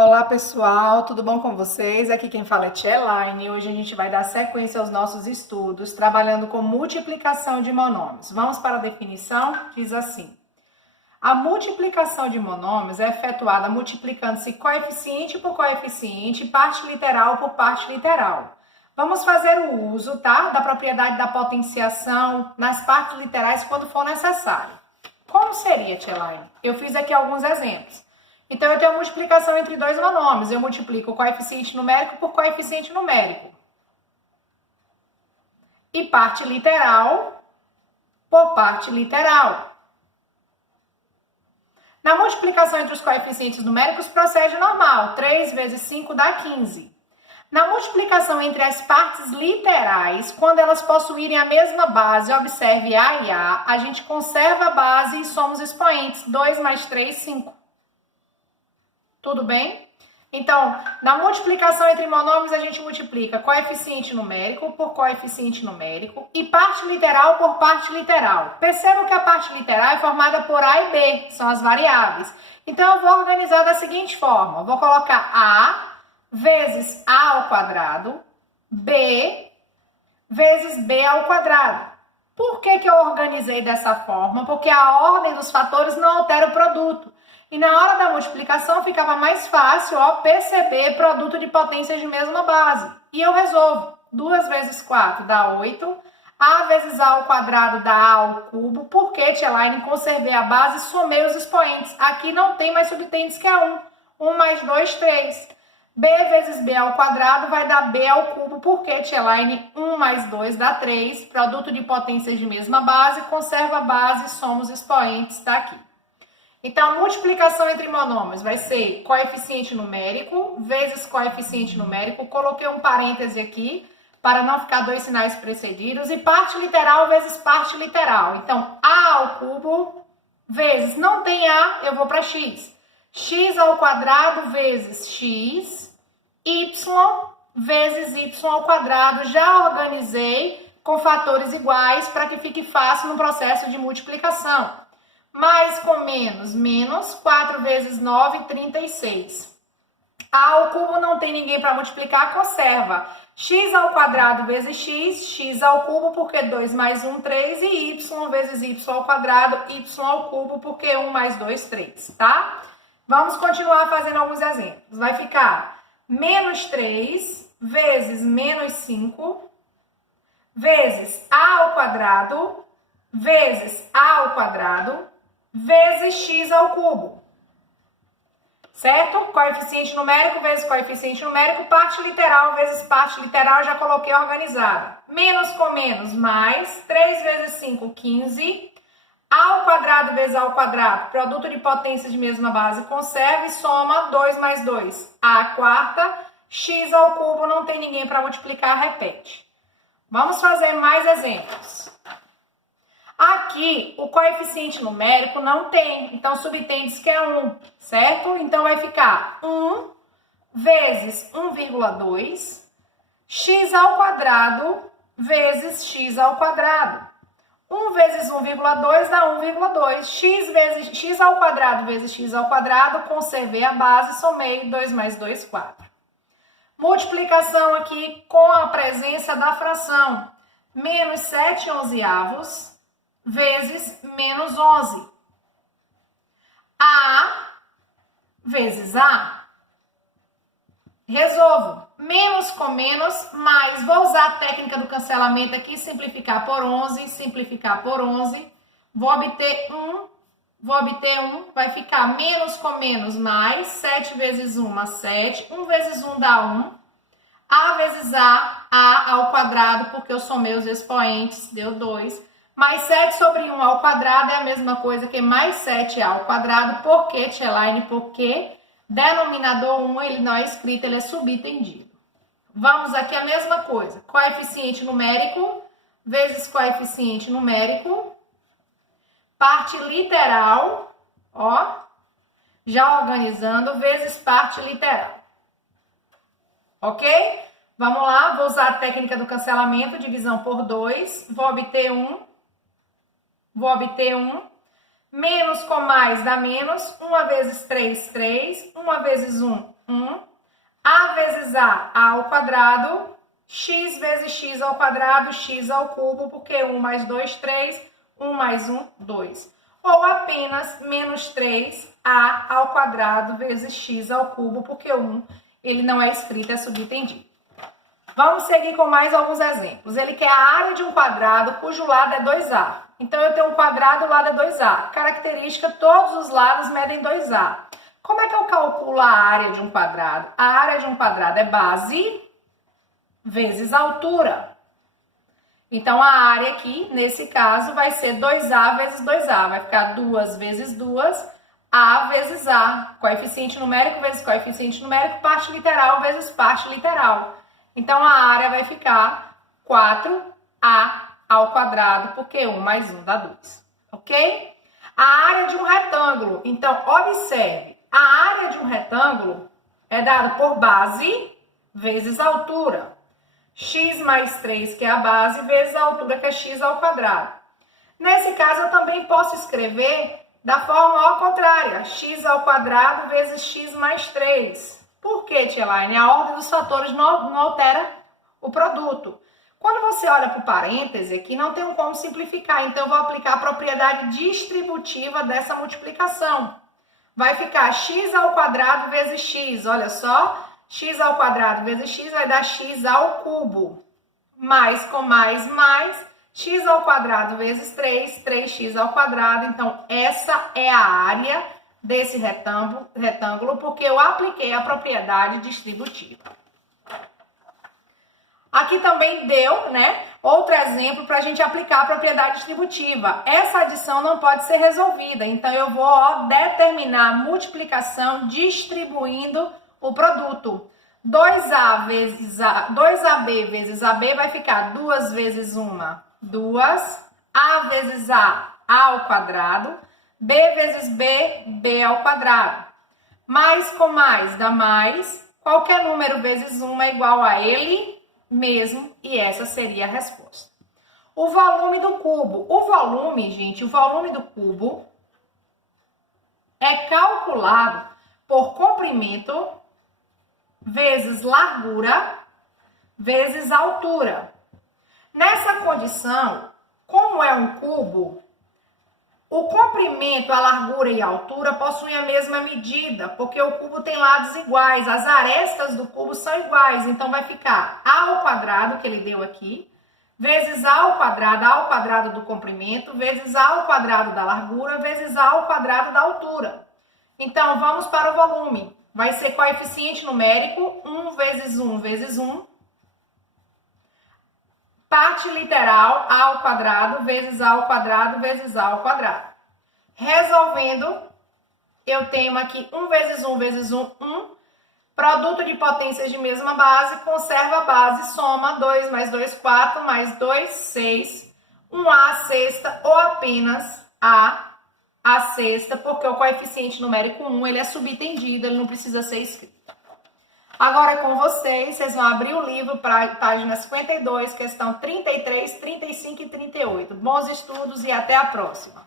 Olá pessoal, tudo bom com vocês? Aqui quem fala é Tia Elaine. Hoje a gente vai dar sequência aos nossos estudos, trabalhando com multiplicação de monômios. Vamos para a definição? Diz assim: a multiplicação de monômios é efetuada multiplicando-se coeficiente por coeficiente, parte literal por parte literal. Vamos fazer o uso, tá, da propriedade da potenciação nas partes literais quando for necessário. Como seria, Tia Elaine? Eu fiz aqui alguns exemplos. Então, eu tenho a multiplicação entre dois monômios. Eu multiplico o coeficiente numérico por coeficiente numérico. E parte literal por parte literal. Na multiplicação entre os coeficientes numéricos, procede normal. 3 vezes 5 dá 15. Na multiplicação entre as partes literais, quando elas possuírem a mesma base, observe A e A gente conserva a base e somos expoentes. 2 mais 3, 5. Tudo bem? Então, na multiplicação entre monômios, a gente multiplica coeficiente numérico por coeficiente numérico e parte literal por parte literal. Percebam que a parte literal é formada por A e B, que são as variáveis. Então, eu vou organizar da seguinte forma. Eu vou colocar A vezes A ao quadrado, B vezes B ao quadrado. Por que eu organizei dessa forma? Porque a ordem dos fatores não altera o produto. E na hora da multiplicação ficava mais fácil, perceber produto de potências de mesma base. E eu resolvo. 2 vezes 4 dá 8. A vezes A ao quadrado dá A ao cubo. Por que, Tia Elaine, conservei a base e somei os expoentes? Aqui não tem mais subtendentes que é 1. 1 mais 2, 3. B vezes B ao quadrado vai dar B ao cubo. Por que, Tia Elaine? 1 mais 2 dá 3. Produto de potências de mesma base. Conserva a base e soma os expoentes. Está aqui. Então, a multiplicação entre monômios vai ser coeficiente numérico vezes coeficiente numérico. Coloquei um parêntese aqui para não ficar dois sinais precedidos. E parte literal vezes parte literal. Então, A ao cubo vezes, não tem A, eu vou para X. X ao quadrado vezes X. Y vezes Y ao quadrado. Já organizei com fatores iguais para que fique fácil no processo de multiplicação. Mais com menos, menos 4 vezes 9, 36. A ao cubo não tem ninguém para multiplicar, conserva. X ao quadrado vezes x, x ao cubo, porque 2 mais 1, 3. E y vezes y ao quadrado, y ao cubo, porque 1 mais 2, 3, tá? Vamos continuar fazendo alguns exemplos. Vai ficar menos 3 vezes menos 5 vezes a ao quadrado vezes a ao quadrado vezes x ao cubo, certo? Coeficiente numérico vezes coeficiente numérico, parte literal vezes parte literal, já coloquei organizada. Menos com menos, mais, 3 vezes 5, 15. A ao quadrado vezes A ao quadrado, produto de potências de mesma base, conserva e soma 2 mais 2. A quarta, x ao cubo, não tem ninguém para multiplicar, repete. Vamos fazer mais exemplos. Aqui, o coeficiente numérico não tem, então subtende-se que é 1, certo? Então, vai ficar 1 vezes 1,2, x ao quadrado vezes x ao quadrado. 1 vezes 1,2 dá 1,2. X ao quadrado vezes x ao quadrado, conservei a base, somei 2 mais 2, 4. Multiplicação aqui com a presença da fração. Menos 7 onzeavos vezes menos 11. A vezes A. Resolvo. Menos com menos, mais. Vou usar a técnica do cancelamento aqui, simplificar por 11, simplificar por 11. Vou obter 1, vai ficar menos com menos, mais. 7 vezes 1, 7. 1 vezes 1 dá 1. A vezes A ao quadrado, porque eu somei os expoentes, deu 2. Mais 7 sobre 1 ao quadrado é a mesma coisa que mais 7 ao quadrado. Por quê, Tia Elaine? Porque denominador 1, ele não é escrito, ele é subentendido. Vamos aqui a mesma coisa. Coeficiente numérico vezes coeficiente numérico. Parte literal, já organizando, vezes parte literal. Ok? Vamos lá, vou usar a técnica do cancelamento, divisão por 2. Vou obter 1. Menos com mais dá menos. 1 vezes 3, 3. 1 vezes 1, 1. A vezes A ao quadrado. X vezes X ao quadrado, X ao cubo, porque 1 mais 2, 3. 1 mais 1, 2. Ou apenas menos 3A ao quadrado vezes X ao cubo, porque 1 ele não é escrito, é subentendido. Vamos seguir com mais alguns exemplos. Ele quer a área de um quadrado cujo lado é 2A. Então, eu tenho um quadrado, o lado é 2A. Característica, todos os lados medem 2A. Como é que eu calculo a área de um quadrado? A área de um quadrado é base vezes altura. Então, a área aqui, nesse caso, vai ser 2A vezes 2A. Vai ficar 2 vezes 2, A vezes A. Coeficiente numérico vezes coeficiente numérico, parte literal vezes parte literal. Então, a área vai ficar 4A ao quadrado, porque 1 mais 1 dá 2. Ok? A área de um retângulo. Então, observe. A área de um retângulo é dada por base vezes altura. X mais 3, que é a base, vezes a altura, que é x ao quadrado. Nesse caso, eu também posso escrever da forma ao contrária. X ao quadrado vezes x mais 3. Por quê, tia Elaine? A ordem dos fatores não altera o produto. Quando você olha para o parêntese aqui, não tem como simplificar. Então, eu vou aplicar a propriedade distributiva dessa multiplicação. Vai ficar x ao quadrado vezes x. Olha só. X ao quadrado vezes x vai dar x ao cubo. Mais com mais, x ao quadrado vezes 3, 3x ao quadrado. Então, essa é a área desse retângulo, porque eu apliquei a propriedade distributiva. Aqui também deu, né, outro exemplo para a gente aplicar a propriedade distributiva. Essa adição não pode ser resolvida, então eu vou determinar a multiplicação distribuindo o produto. 2AB vezes AB vai ficar 2 vezes 1, 2. A vezes A ao quadrado. B vezes B, B ao quadrado. Mais com mais dá mais. Qualquer número vezes 1 é igual a ele mesmo. E essa seria a resposta. O volume do cubo. O volume, gente, o volume do cubo é calculado por comprimento vezes largura vezes altura. Nessa condição, como é um cubo, o comprimento, a largura e a altura possuem a mesma medida, porque o cubo tem lados iguais, as arestas do cubo são iguais, então vai ficar A ao quadrado, que ele deu aqui, vezes A ao quadrado do comprimento, vezes A ao quadrado da largura, vezes A ao quadrado da altura. Então, vamos para o volume. Vai ser coeficiente numérico, 1 vezes 1 vezes 1. Parte literal, A ao quadrado, vezes A ao quadrado, vezes A ao quadrado. Resolvendo, eu tenho aqui 1 vezes 1 vezes 1, 1. Produto de potências de mesma base, conserva a base, soma 2 mais 2, 4, mais 2, 6. 1A sexta ou apenas A sexta, porque o coeficiente numérico 1 ele é subentendido, ele não precisa ser escrito. Agora com vocês vão abrir o livro para a página 52, questão 33, 35 e 38. Bons estudos e até a próxima!